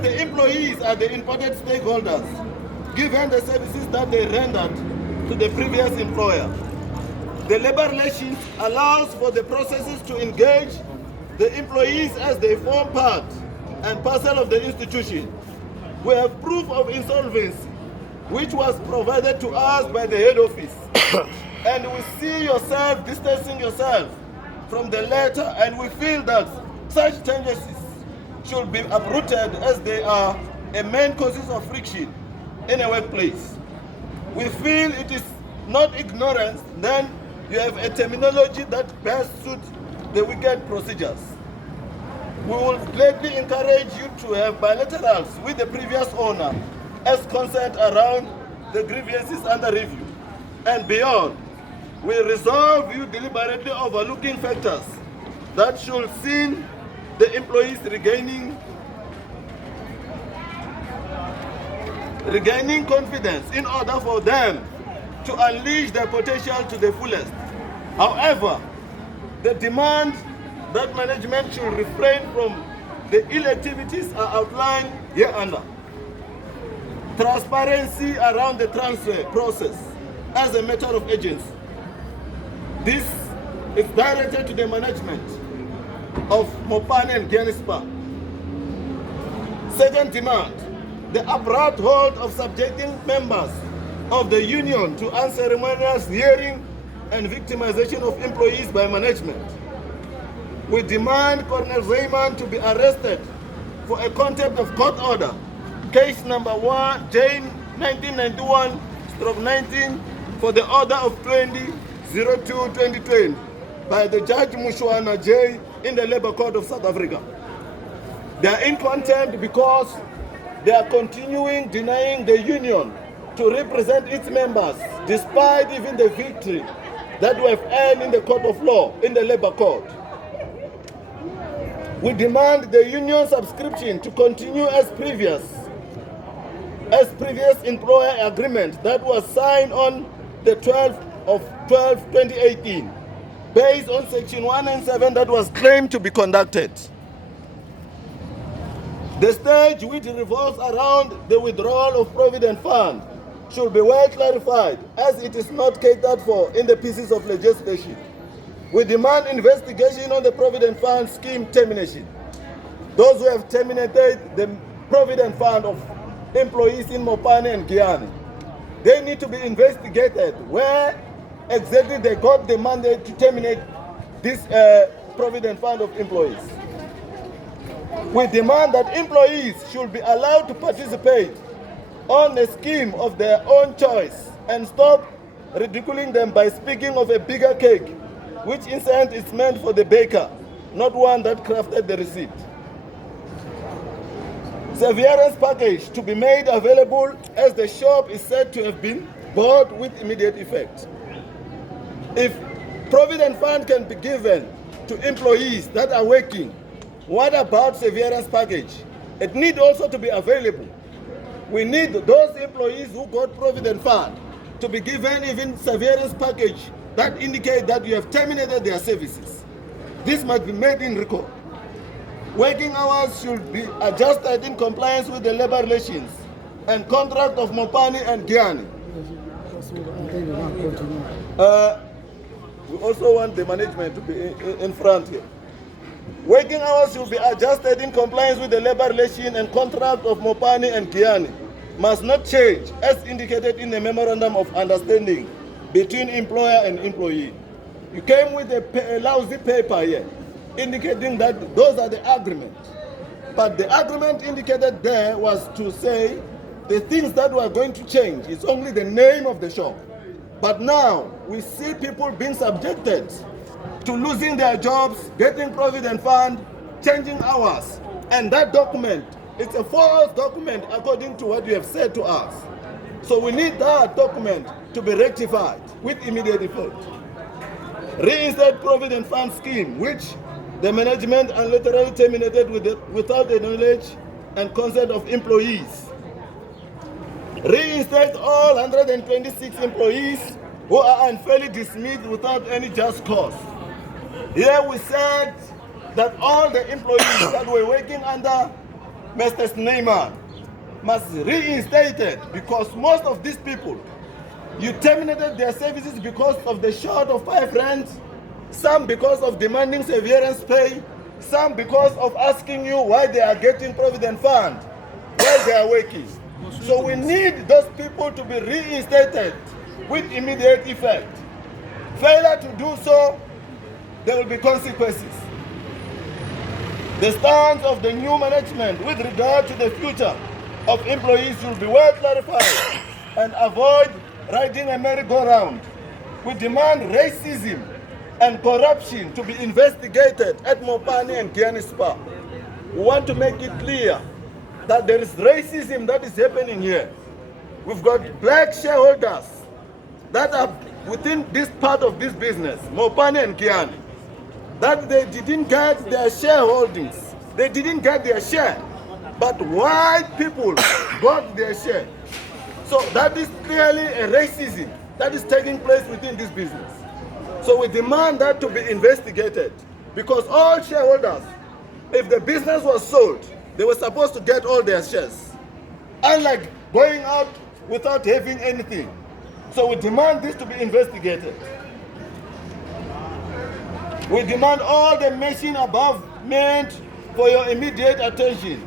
The employees are the important stakeholders, given the services that they rendered to the previous employer. The labor relations allows for the processes to engage the employees as they form part and parcel of the institution. We have proof of insolvency, which was provided to us by the head office. And we see yourself distancing yourself from the letter, and we feel that such changes should be uprooted as they are a main causes of friction in a workplace. We feel it is not ignorance, then you have a terminology that best suits the wicked procedures. We will gladly encourage you to have bilaterals with the previous owner as concerned around the grievances under review. And beyond, we resolve you deliberately overlooking factors that should see the employees regaining confidence in order for them to unleash their potential to the fullest. However, the demand that management should refrain from the ill activities are outlined hereunder. Transparency around the transfer process as a matter of agency. This is directed to the management of Mopane and Gianispa. Second demand, the abrupt hold of subjecting members of the union to unceremonious hearing and victimization of employees by management. We demand Colonel Raymond to be arrested for a contempt of court order, case number 1, Jane 1991/19, for the order of 20/02/2020 by the Judge Mushwana J in the Labour Court of South Africa. They are in contempt because they are continuing denying the union to represent its members despite even the victory that we have earned in the court of law, in the Labour Court. We demand the union subscription to continue as previous employer agreement that was signed on the 12th of 2018, based on section 197 that was claimed to be conducted. The stage which revolves around the withdrawal of Provident Fund should be well clarified, as it is not catered for in the pieces of legislation. We demand investigation on the Provident Fund scheme termination. Those who have terminated the Provident Fund of employees in Mopane and Guyana, they need to be investigated where exactly they got the mandate to terminate this Provident Fund of employees. We demand that employees should be allowed to participate on a scheme of their own choice and stop ridiculing them by speaking of a bigger cake, which incentive is meant for the baker, not one that crafted the receipt. Severance package to be made available as the shop is said to have been bought with immediate effect. If Provident Fund can be given to employees that are working, what about severance package? It needs also to be available. We need those employees who got Provident Fund to be given even severance package that indicate that you have terminated their services. This must be made in record. Working hours should be adjusted in compliance with the labor relations and contract of Mopani and Guyana. We also want the management to be in front here. Working hours should be adjusted in compliance with the labor relation and contract of Mopani and Guyana. Must not change as indicated in the memorandum of understanding between employer and employee. You came with a lousy paper here indicating that those are the agreements. But the agreement indicated there was to say the things that were going to change. It's only the name of the shop. But now we see people being subjected to losing their jobs, getting Provident Fund, changing hours. And that document, it's a false document according to what you have said to us. So we need that document to be rectified with immediate effect. Reinstate Provident Fund scheme, which the management unilaterally terminated without the knowledge and consent of employees. Reinstate all 126 employees who are unfairly dismissed without any just cause. Here we said that all the employees that were working under Mr. Sneyman, must be reinstated, because most of these people, you terminated their services because of the short of 5 rand, some because of demanding severance pay, some because of asking you why they are getting Provident Fund while they are working. So we need those people to be reinstated with immediate effect. Failure to do so, there will be consequences. The stance of the new management with regard to the future of employees should be well clarified and avoid riding a merry-go-round. We demand racism and corruption to be investigated at Mopani and Kiani Spa. We want to make it clear that there is racism that is happening here. We've got black shareholders that are within this part of this business, Mopani and Kiani, that they didn't get their shareholdings. They didn't get their share, but white people got their share. So that is clearly a racism that is taking place within this business. So we demand that to be investigated, because all shareholders, if the business was sold, they were supposed to get all their shares, unlike going out without having anything. So we demand this to be investigated. We demand all the mentioned above meant for your immediate attention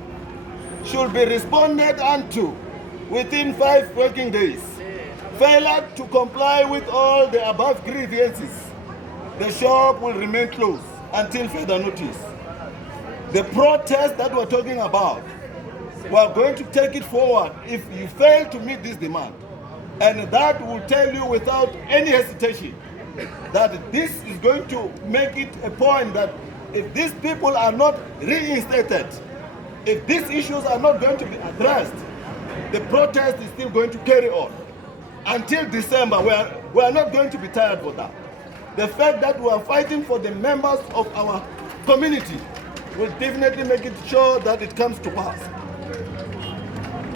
should be responded unto within 5 working days. Failure to comply with all the above grievances, the shop will remain closed until further notice. The protest that we're talking about, we're going to take it forward if you fail to meet this demand. And that will tell you without any hesitation that this is going to make it a point that if these people are not reinstated, if these issues are not going to be addressed, the protest is still going to carry on until December. We are not going to be tired for that. The fact that we are fighting for the members of our community will definitely make it sure that it comes to pass.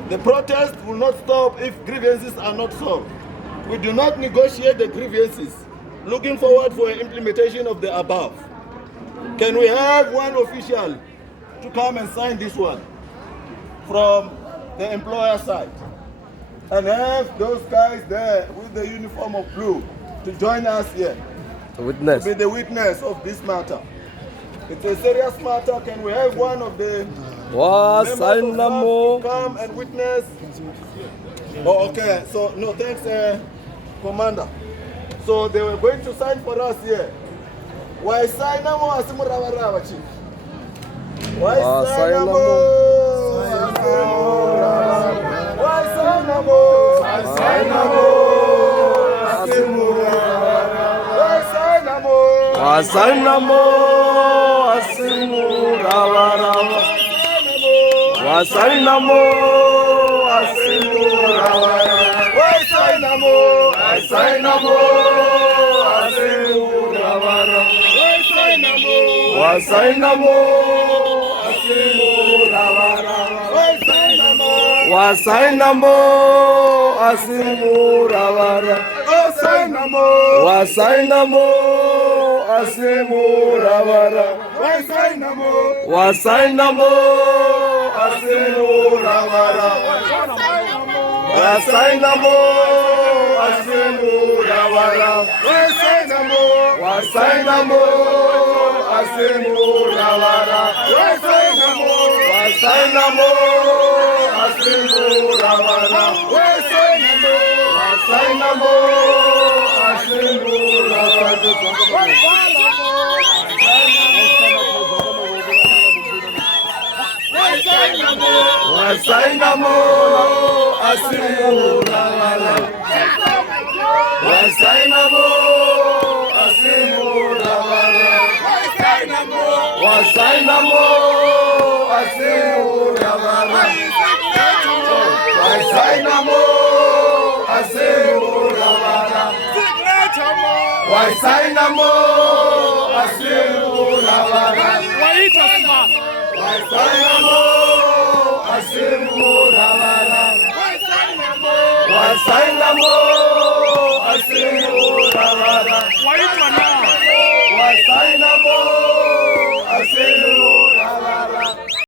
The protest will not stop if grievances are not solved. We do not negotiate the grievances. Looking forward for an implementation of the above. Can we have one official to come and sign this one from the employer side? And have those guys there with the uniform of blue to join us here. Witness. To be the witness of this matter. It's a serious matter. Can we have one of the members of staff to come and witness? Oh, okay. So, no, thanks, Commander. So they were going to sign for us here. Why sign no more? Chief. Why sign no more? Why sign no more? Why sign no more? Wasainamo asimurawarava. Wasainamo asimurawarava. Wasainamo asimurawarava. Wasainamo asimurawarava. Wasainamo asimurawarava. Wasainamo asimurawarava. Wasainamo asimurawarava. Wasainamo asimurawarava. Wasainamo asimurawarava. Wasainamo asimurawarava. Wasainamo Wasainamo asimurawarava. Wasainamo asimurawarava. Wasainamo asimurawarava. Wasainamo asimurawarava. Wasainamo asimurawarava. Wasainamo asimurawarava. Wasainamo asimurawarava. Wasainamo